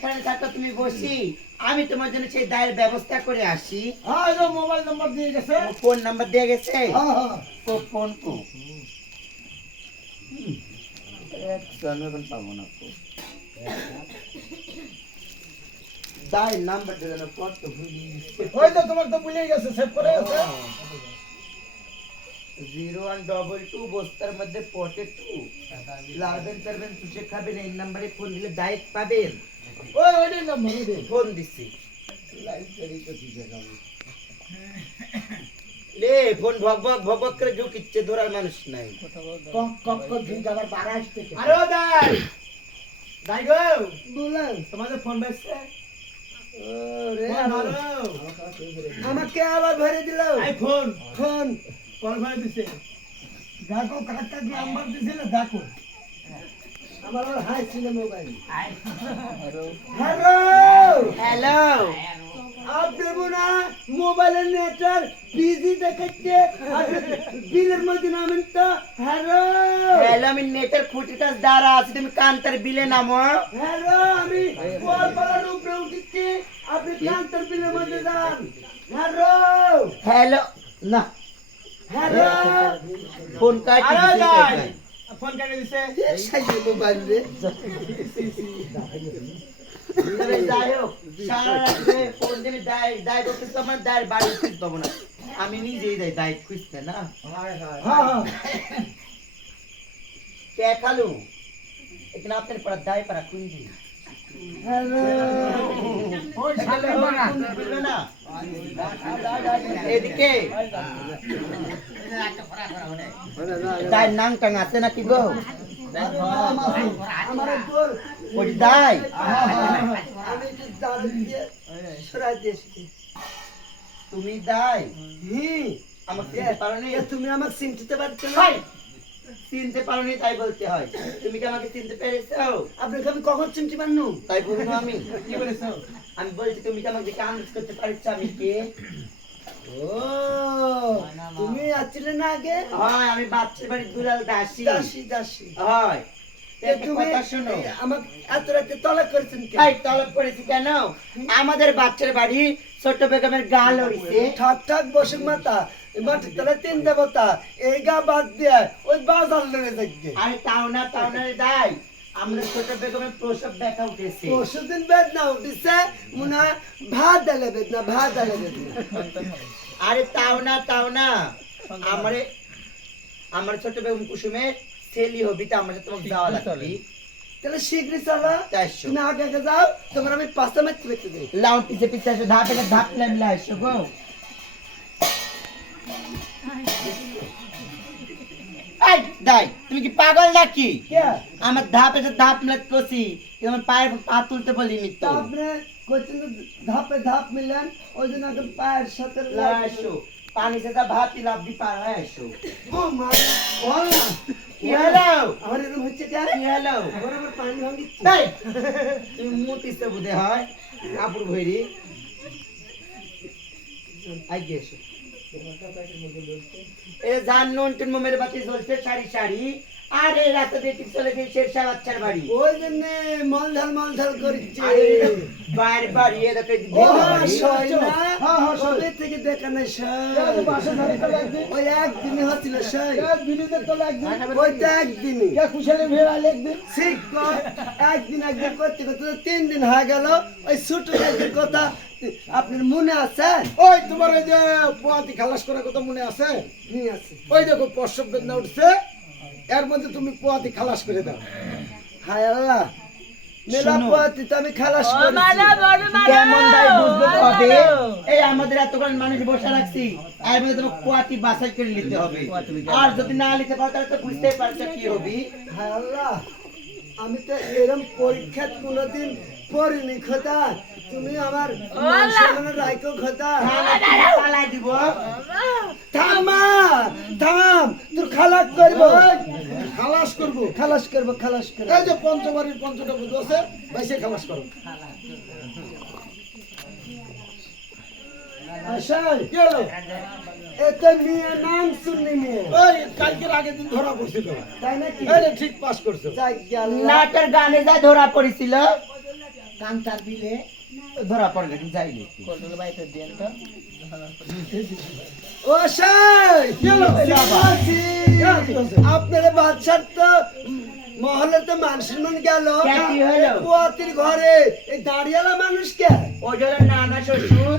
এখানে থাকো তুমি বসি। আমি তোমার জন্য সেই দায়ের ব্যবস্থা করে আসি। হ্যাঁ মোবাইল নাম্বার দিয়ে গেছে। ফোন নাম্বার দিয়ে গেছে? হ্যাঁ হ্যাঁ ফোন কো? পাবো না দায়ের নাম্বার দিলে কত ভুলি ওই তো তোমার তো ভুলে গেছে সেভ করে গেছে। জিরো ওয়ান ডবল টু বস্তার মধ্যে পটে টু করবেন খাবেন এই নাম্বারে ফোন দিলে পাবেন। ওই ওইটাই নাম্বার ওইটাই ফোন দিছি। লে ফোন ভক ভক ভক ভক করে ঢুকিচ্ছে ধরার মানুষ নাই। কম কম করে দুই জায়গার বাড়া আসতে। আরে দাই! দাই গো! বলেন তোমাদের ফোন বেসছে? আমাকে আবার ভরে দিল। ফোন। ফোন। কল ভাই দিছে। দেখো কাকা নাম্বার দিছিল দেখো। হ্যালো হ্যালো আর মোবাইলের নেটার বিজি দেখাচ্ছে। আর তো হ্যালো হ্যালো আমি নেটের খুঁটিটা দ্বারা কান্তার বিলে নাম। হ্যালো আমি গোয়ালপাড়ার উপরে উঠেছি। আপনি কান্তার বিলের মধ্যে যান। হ্যালো হ্যালো না। হ্যালো ফোন কাট আরে ফোন কেটে দিছে। মোবাইল রে। খুঁজ আমি নিজেই যাই দায় খুঁজতে না? হ্যাঁ হ্যাঁ। দেখালু এখানে আপনার পড়া দায় পাড়া কুঞ্জি এদিকে। দায় নাং টাং আছে নাকি গো? তুমি দায় হুম আমাকে তুমি আমাকে চিনতে পারছ না! চিনতে পারোনি তাই বলতে হয়। তুমি কি আমাকে চিনতে পেরেছ? আপনাকে আমি কখন চিনতে পারনু? তাই বলব আমি। কি বলেছ? আমি বলছি তুমি কি আমাকে দেখে করতে পারছ আমি কে? ও তুমি আসছিলে না আগে? হয় আমি বাচ্চার বাড়ি দুলাল দাসী। দাসী দাসী। হয়। আমাদের বাচ্চার বাড়ি ছোট বেগমের গাল হইছে। ঠাক ঠাক বসে মাতা। তলায় তিন দেবতা এই গা বাদ দিয়ে ওই বাজার লড়ে দেখবে আরে তাও না তাও না দাই। আমরা ছোট বেগমের প্রসব দেখা উঠেছে। পরশুদিন বেদনা উঠিছে মনে ভাত ডালে বেদনা ভাত ডালে বেদনা। আরে তাও না তাও না। আমারে আমার ছোট বেগম কুসুমে সেলি হবি তো আমার সাথে তোমাকে যাওয়া লাগবে। তাহলে শীঘ্রই চলো। তুমি আগে আগে যাও তোমার আমি পাঁচটা দিই। লাউ পিছে পিছে এসো ধাপে ধাপ লামলা এসো গো। দাই তুমি কি পাগল নাকি? আমার ধাপ এসে ধাপ লাগ কষি আমার পায়ের পা তুলতে বলিনি তা। কোচিং ধাপে ধাপ মিলেন ওই জন্য পায়ের সাথে লা পানি से ভাত লাভ দি পার হয় এসো। না কি হলো? আমার এরকম হচ্ছে কি হলো? আমার আবার পানি ভাঙিচ্ছে। তাই তুমি মুতিতে বুঝে হয় কাপড় ভরি। আই গেছো এ জান নুন টুন মেরে বাতি জ্বলছে সারি সারি। আর এই রাতে দেখি চলে গেছে শেরশাহ বাচ্চার বাড়ি। ওই জন্য মালঝাল করছে বাইরে বাড়ি দেখে ও সই থেকে দেখা নাই ওই একদিনই হচ্ছিল সই ওই তো একদিনই। ঠিক কর, একদিন? একদিন করতে করতে তিন দিন হয়ে গেল। ওই ছোট একদিন কথা আপনার মনে আছে? ওই তোমার ওই যে পোয়াতি খালাস করার কথা মনে আছে? ওই দেখো বেদনা উঠছে এর মধ্যে তুমি পোয়াতি খালাস করে দাও। হায় আল্লাহ। মেলা শোনো। পথে তো আমি খালাস কেমন ভাই বুঝতে হবে? এই আমাদের এতক্ষণ মানুষ বসে রাখছি আর মধ্যে তোমাকে কোয়াতি বাছাই করে নিতে হবে। আর যদি না নিতে পারো তাহলে তো বুঝতেই পারছ কি হবে। হায় আল্লাহ। আমি তো এরম পরীক্ষা কোনোদিন পড়িনি খোদা। তুমি আমার মানসম্মানের রাইকো খোদা। পালাই দিব। থামা থাম। তোর খালাস করব। খালাস করব। খালাস করব খালাস করব। এই যে পঞ্চবাড়ির পঞ্চটা বুধ আছে বাইসে খালাস করো। আসাই কি হলো? এতে মেয়ে নাম শুননি মেয়ে ওই কালকের আগের দিন ধরা পড়ছিল। তাই নাকি? এই রে ঠিক পাস করছ। যাই গেল। নাটের গানে যা ধরা পড়েছিল। কান্তার বিলে ধরা কন্ট্রোল বাইতে দেন তো। ও সেই। আপনার বাচ্চার তো মহলে তো মান সম্মান গেল ঘরে। এই দাঁড়িয়ালা মানুষ কে? ওই জন্য নানা শ্বশুর।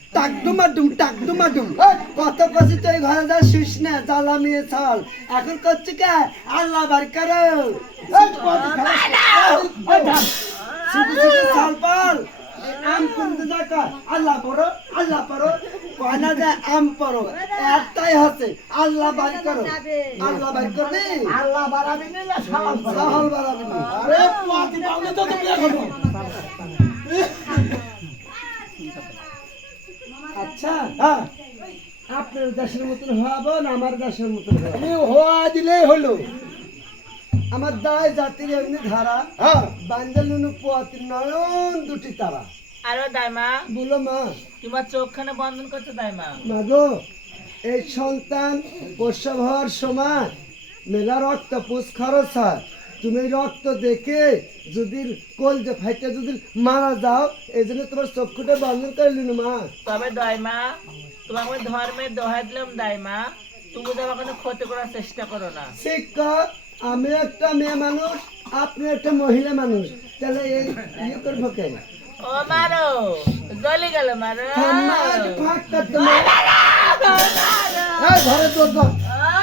টাকডু মাডুম টাকডু মাডুম কত কছি তুই ঘরে যা শুস না জ্বালা নিয়ে চল। এখন করছি কে? আল্লাহ বার করো। চাল পাল। আম যাকা আল্লাহ পড়ো আল্লাহ পড়ো। কয়না যে আম পড়ো? একটাই হচ্ছে আল্লাহ বার করো। আল্লাহ বার করবি? আল্লাহ বাড়াবি না সাহল বাড়াবি। না আরে পোয়াতি পাওনি তো তুমি এখনও আচ্ছা হ্যাঁ। আপনার দেশের মতন হওয়াবো না আমার দেশের মতন হওয়া? দিলেই হলো। আমার দায় জাতির এমনি ধারা। হ্যাঁ। বাঞ্জালুনু পোয়াতি নয়ন দুটি তারা। আরও দাইমা বলো মা। তোমার চোখখানে বন্ধন করছে দাইমা মাগো এই সন্তান প্রসব হওয়ার সময় মেলা রক্ত পুষ খরচ হয়। তুমি রক্ত দেখে যদি কোল যে ফাইটে যদি মারা যাও এই জন্য তোমার চক্ষুটা বন্ধন করে নিল মা। তবে দাইমা তোমাকে আমি ধর্মের দোহাই দিলাম দাইমা তুমি তো কোনো ক্ষতি করার চেষ্টা করো না। শিক্ষক আমি একটা মেয়ে মানুষ আপনি একটা মহিলা মানুষ। তাহলে এই ইয়ে করব কেন? ও মারো জলি গেল মারো। ঘরে তোর